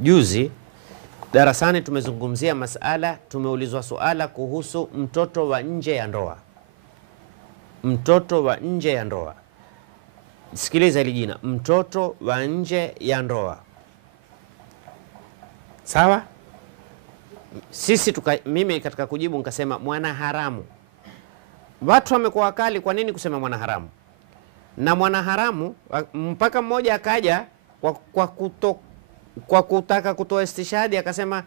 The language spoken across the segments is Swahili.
Juzi darasani tumezungumzia masala, tumeulizwa suala kuhusu mtoto wa nje ya ndoa. Mtoto wa nje ya ndoa. Sikiliza hili jina, mtoto wa nje ya ndoa. Sawa? Mimi katika kujibu nikasema mwana haramu. Watu wamekuwa wakali, kwa nini kusema mwana haramu? Na mwana haramu mpaka mmoja akaja kwa kutaka kutoa istishhadi akasema,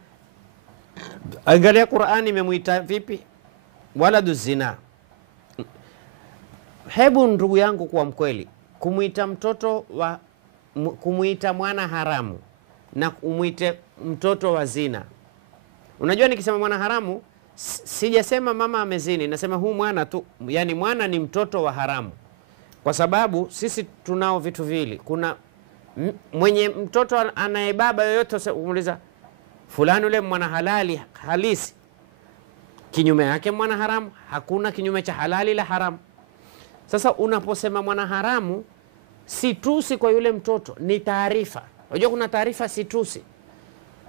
angalia Qur'ani imemuita vipi? Waladu zina. Hebu ndugu yangu kwa mkweli, kumuita mwana haramu na kumuite mtoto wa zina. Unajua nikisema mwana haramu sijasema mama amezini, nasema huu mwana tu, yani mwana ni mtoto wa haramu. Kwa sababu sisi tunao vitu vili. Kuna mwenye mtoto anayebaba yoyote umuuliza fulani ule mwana halali halisi, kinyume yake mwana haramu. Hakuna kinyume cha halali la haramu. Sasa unaposema mwana haramu si tusi kwa yule mtoto, ni taarifa. Unajua kuna taarifa si tusi.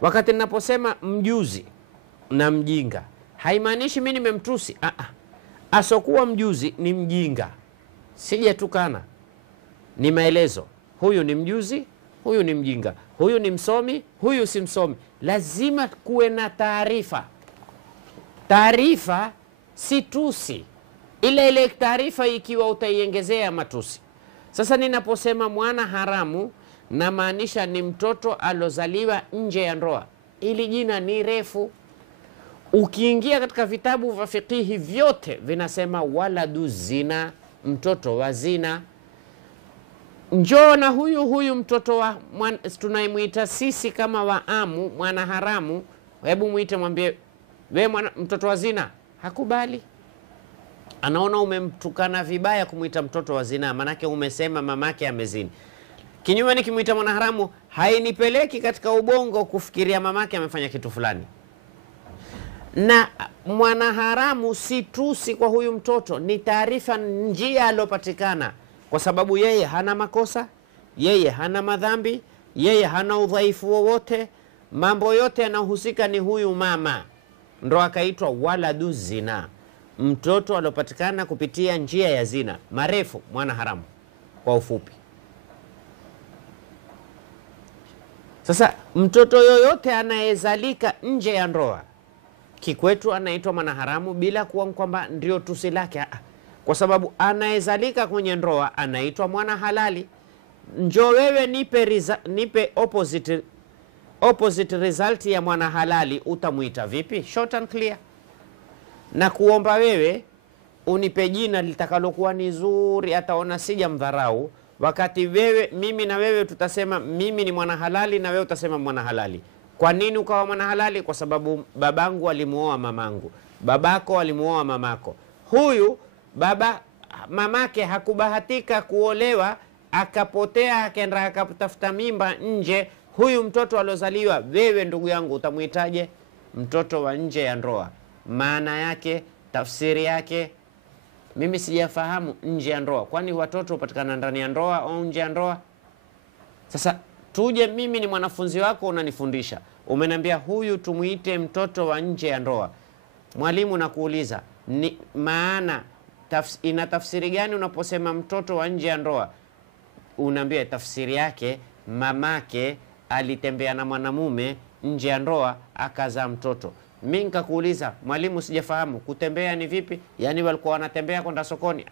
Wakati ninaposema mjuzi na mjinga haimaanishi mimi nimemtusi. Asokuwa mjuzi ni mjinga, sijatukana, ni maelezo. Huyu ni mjuzi, huyu ni mjinga, huyu ni msomi, huyu si msomi. Lazima kuwe na taarifa. Taarifa si tusi. Ile taarifa ikiwa utaiongezea matusi. Sasa ninaposema mwana haramu na maanisha ni mtoto alozaliwa nje ya ndoa. Ili jina ni refu. Ukiingia katika vitabu vya fikihi vyote vinasema waladu zina, mtoto wa zina. Njoo na huyu mtoto wa tunaimuita sisi kama waamu mwana haramu, hebu muite mwambie wewe mtoto wa zina. Hakubali. Anaona umemtukana vibaya kumuita mtoto wa zina, manake umesema mamake amezini. Kinyume nikimuita mwana haramu hainipeleki katika ubongo kufikiria mamake amefanya kitu fulani. Na mwana haramu si tusi kwa huyu mtoto, ni taarifa, njia alopatikana. Kwa sababu yeye hana makosa, yeye hana madhambi, yeye hana udhaifu wowote, mambo yote yanahusika ni huyu mama. Ndo akaitwa waladu zina, mtoto alopatikana kupitia njia ya zina. Marefu mwana haramu kwa ufupi. Sasa mtoto yoyote anayezalika nje ya ndoa kikwetu anaitwa mwana haramu, bila kuwa kwamba ndio tusi lake. Kwa sababu anayezalika kwenye ndoa anaitwa mwana halali. Njoo wewe nipe opposite result ya mwana halali, utamuita vipi? Short and clear. Na kuomba wewe unipe jina litakalokuwa ni zuri, ataona sija mdharau. Wakati mimi na wewe tutasema mimi ni mwana halali na wewe utasema mwana halali. Kwa nini ukawa mwana halali? Kwa sababu babangu alimuoa mamangu, babako alimuoa mamako. Huyu mamake hakubahatika kuolewa, akapotea, akaenda akatafuta mimba nje. Huyu mtoto aliozaliwa, wewe ndugu yangu utamuitaje? Mtoto wa nje ya ndoa. Maana yake, tafsiri yake mimi sijafahamu. Nje ya ndoa, kwani watoto hupatikana ndani ya ndoa au nje ya ndoa? Sasa tuje, mimi ni mwanafunzi wako, unanifundisha, umeniambia huyu tumuite mtoto wa nje ya ndoa. Mwalimu nakuuliza, ni maana ina tafsiri gani unaposema mtoto wa nje ya ndoa? Unaambia tafsiri yake, mamake alitembea na mwanamume nje ya ndoa akazaa mtoto. Mimi nikakuuliza, mwalimu sijafahamu, kutembea ni vipi? Yani walikuwa wanatembea kwenda sokoni?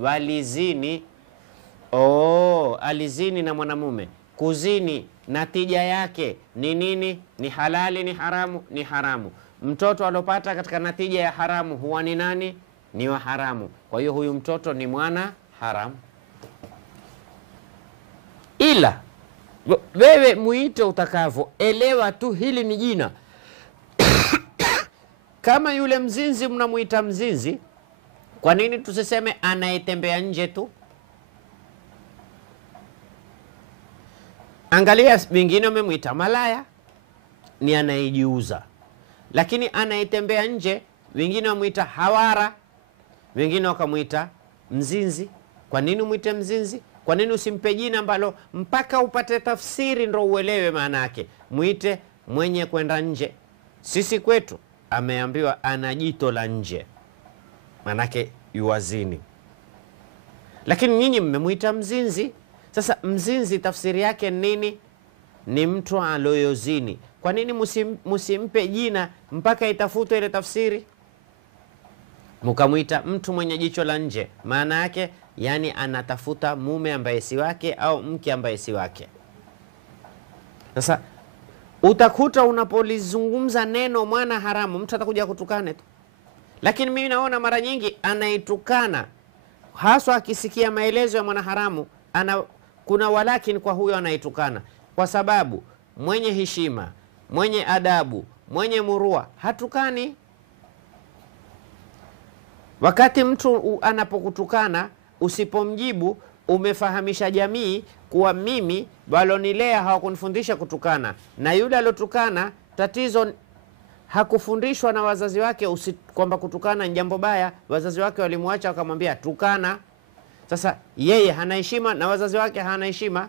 Walizini. Alizini na mwanamume. Kuzini natija yake ni nini? Ni halali, ni haramu? Ni haramu. Mtoto alopata katika natija ya haramu huwa ni nani? Ni wa haramu. Kwa hiyo huyu mtoto ni mwana haramu. Ila wewe muite utakavyo, elewa tu hili ni jina. Kama yule mzinzi mnamuita mzinzi, kwa nini tusiseme anayetembea nje tu? Angalia, wengine wamemuita malaya, ni anayejiuza. Lakini anayetembea nje, wengine wamuita hawara, wengine wakamuita mzinzi. Kwa nini umuite mzinzi? Kwa nini usimpe jina ambalo mpaka upate tafsiri ndo uelewe maana yake? Muite mwenye kwenda nje. Sisi kwetu ameambiwa ana jito la nje, manake yuwazini. Lakini nyinyi mmemuita mzinzi. Sasa mzinzi tafsiri yake nini? Ni mtu aloyozini. Kwa nini musimpe jina mpaka itafutwe ile tafsiri? Mukamuita mtu mwenye jicho la nje, maana yake yani anatafuta mume ambaye si wake au mke ambaye si wake. Sasa utakuta unapolizungumza neno mwana haramu, mtu atakuja kutukane tu. Lakini mimi naona mara nyingi anaitukana, haswa akisikia maelezo ya mwana haramu, kuna walakini kwa huyo anaitukana. Kwa sababu mwenye heshima, mwenye adabu, mwenye murua hatukani. Wakati mtu anapokutukana, usipomjibu umefahamisha jamii kuwa mimi walonilea hawakunifundisha kutukana, na yule alotukana tatizo hakufundishwa na wazazi wake kwamba kutukana ni jambo baya. Wazazi wake walimwacha wakamwambia tukana. Sasa yeye hana heshima na wazazi wake hana heshima,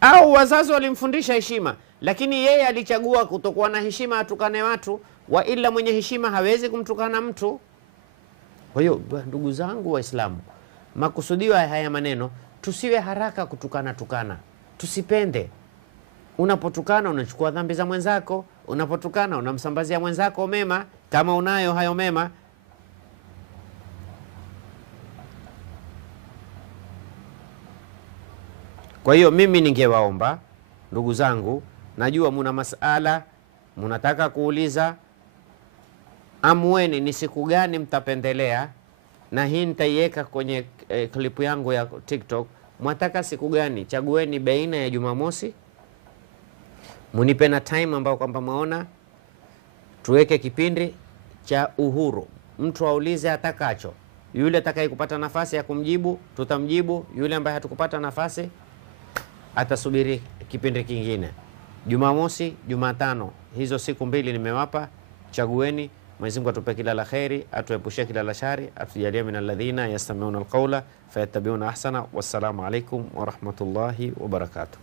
au wazazi walimfundisha heshima lakini yeye alichagua kutokuwa na heshima atukane watu, wa ila mwenye heshima hawezi kumtukana mtu. Kwa hiyo ndugu zangu Waislamu, makusudio haya maneno, tusiwe haraka tukana. Tusipende. Unapotukana unachukua dhambi za mwenzako, unapotukana unamsambazia mwenzako mema kama unayo hayo mema. Kwa hiyo mimi ningewaomba ndugu zangu, najua muna masala munataka kuuliza, amueni ni siku gani mtapendelea, na hii nitaiweka kwenye klipu yangu ya TikTok. Mwataka siku gani? Chagueni baina ya Jumamosi, munipe na time ambao kwamba mwaona, tuweke kipindi cha uhuru, mtu aulize atakacho. Yule atakaye kupata nafasi ya kumjibu tutamjibu, yule ambaye hatukupata nafasi atasubiri kipindi kingine. Jumamosi, Jumatano, hizo siku mbili nimewapa, chagueni. Mwenyezi Mungu atupe kila la khairi, atuepushe kila la shari, atujalie min alladhina yastami'una alqawla fayattabi'una ahsana. Wassalamu alaikum wa rahmatullahi wa barakatuh.